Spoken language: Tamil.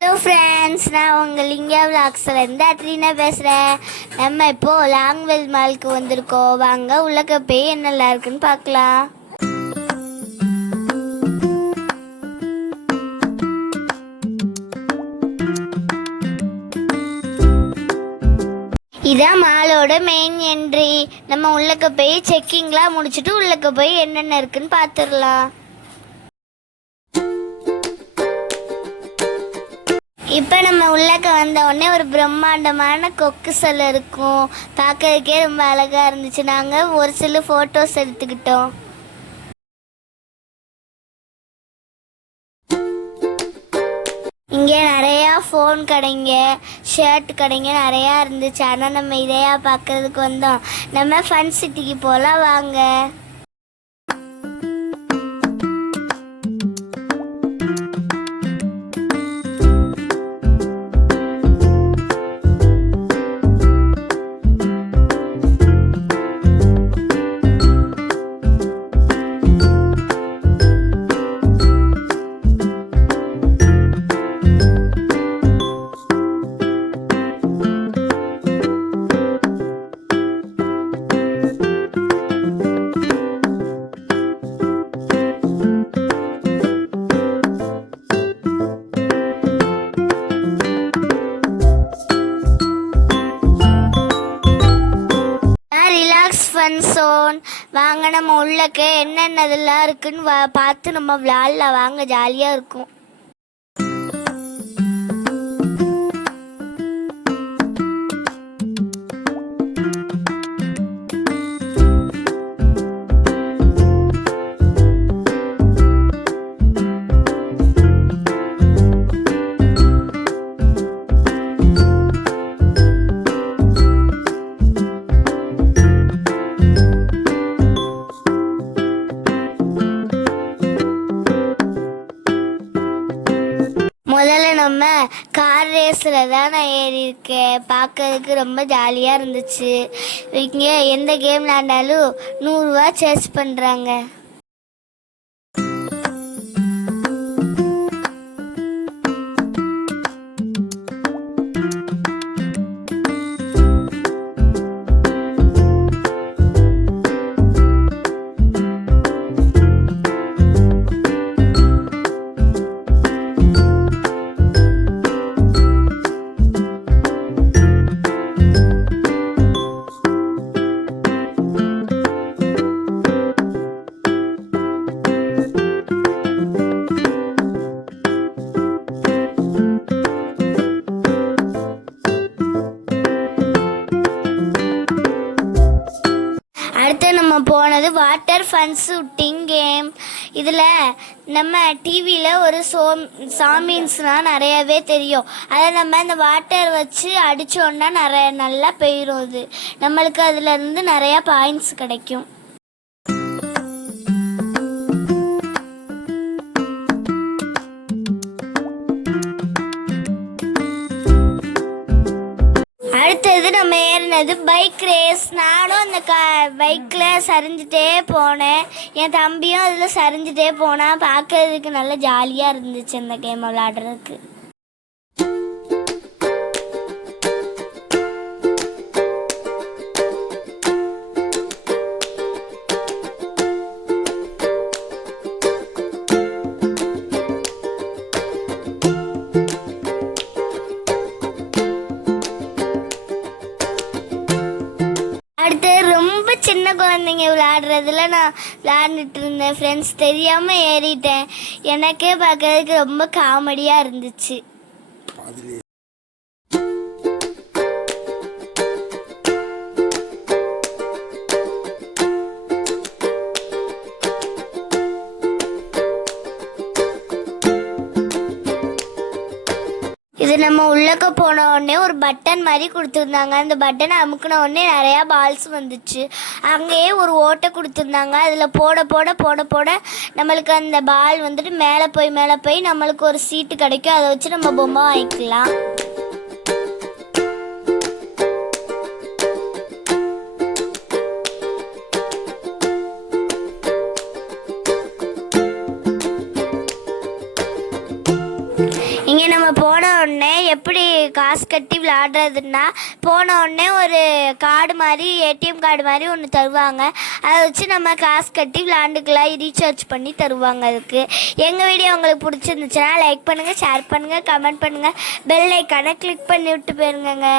ஹலோ ஃப்ரெண்ட்ஸ், நான் உங்கள் லிங்கா விளாக்ஸ்லேருந்து அட்ரீனா பேசுகிறேன். நம்ம இப்போது லாங்வெல் மாலுக்கு வந்திருக்கோம். வாங்க உள்ளக்க போய் என்னெல்லாம் இருக்குன்னு பார்க்கலாம். இதான் மாலோட மெயின் என்ட்ரி. நம்ம உள்ளக்க போய் செக்கிங்லாம் முடிச்சுட்டு உள்ளக்க போய் என்னென்ன இருக்குன்னு பார்த்துடலாம். இப்போ நம்ம உள்ளக்க வந்த உடனே ஒரு பிரம்மாண்டமான கொக்கு சிலை இருக்கும். பார்க்கறதுக்கே ரொம்ப அழகாக இருந்துச்சு. நாங்கள் ஒரு சில ஃபோட்டோஸ் எடுத்துக்கிட்டோம். இங்கே நிறையா ஃபோன் கடைங்க, ஷர்ட் கடைங்க நிறையா இருந்துச்சு. ஆனால் நம்ம இதையா பார்க்கறதுக்கு வந்தோம். நம்ம ஃபன் சிட்டிக்கு போகலாம் வாங்க. ஃபன் சோன் வாங்க, நம்ம உள்ளக்க என்னென்னதெல்லாம் இருக்குன்னு பார்த்து நம்ம விளாட்லாம் வாங்க. ஜாலியாக இருக்கும். முதல்ல நம்ம கார் ரேஸில் தான் நான் ஏறி இருக்கேன். பார்க்கறதுக்கு ரொம்ப ஜாலியாக இருந்துச்சு. இங்கே எந்த கேம் விளாண்டாலும் 100 ரூபா சார்ஜ் பண்ணுறாங்க. அடுத்து நம்ம போனது வாட்டர் ஃபன் ஷூட்டிங் கேம். இதில் நம்ம டிவியில் ஒரு சாமீன்ஸ்னால் நிறையவே தெரியும். அதை நம்ம அந்த வாட்டர் வச்சு அடித்தோன்னா நல்லா பெய்யும். அது நம்மளுக்கு அதுலேருந்து நிறையா பாயிண்ட்ஸ் கிடைக்கும். அடுத்தது நம்ம ஏறினது பைக் ரேஸ். நானும் அந்த பைக்கில் சரிஞ்சிட்டே போனேன். என் தம்பியும் அதில் சரிஞ்சிட்டே போனான். பார்க்கறதுக்கு நல்லா ஜாலியாக இருந்துச்சு அந்த கேம் விளாடுறதுக்கு. அடுத்து ரொம்ப சின்ன குழந்தைங்க விளையாடுறதுல நான் விளையாண்டுட்டு இருந்தேன் ஃப்ரெண்ட்ஸ். தெரியாமல் ஏறிட்டேன். எனக்கே பார்க்கறதுக்கு ரொம்ப காமெடியாக இருந்துச்சு. இது நம்ம உள்ளக்க போன உடனே ஒரு பட்டன் மாதிரி கொடுத்துருந்தாங்க. அந்த பட்டனை அமுக்கின உடனே நிறையா பால்ஸ் வந்துச்சு. அங்கேயே ஒரு ஓட்டை கொடுத்துருந்தாங்க. அதில் போட போட போட போட நம்மளுக்கு அந்த பால் வந்துட்டு மேலே போய் நம்மளுக்கு ஒரு சீட்டு கிடைக்கும். அதை வச்சு நம்ம பொம்மை வாங்கிக்கலாம். இங்கே நம்ம போன உடனே எப்படி காசு கட்டி விளையாடுறதுன்னா போன உடனே ஒரு கார்டு மாதிரி ஏடிஎம் கார்டு மாதிரி ஒன்று தருவாங்க. அதை வச்சு நம்ம காசு கட்டி விளையாண்டுக்கலாம். ரீசார்ஜ் பண்ணி தருவாங்க. அதுக்கு எங்கள் வீடியோ உங்களுக்கு பிடிச்சிருந்துச்சுன்னா லைக் பண்ணுங்கள், ஷேர் பண்ணுங்கள், கமெண்ட் பண்ணுங்கள், பெல் ஐக்கானை கிளிக் பண்ணி விட்டு போயிருங்க.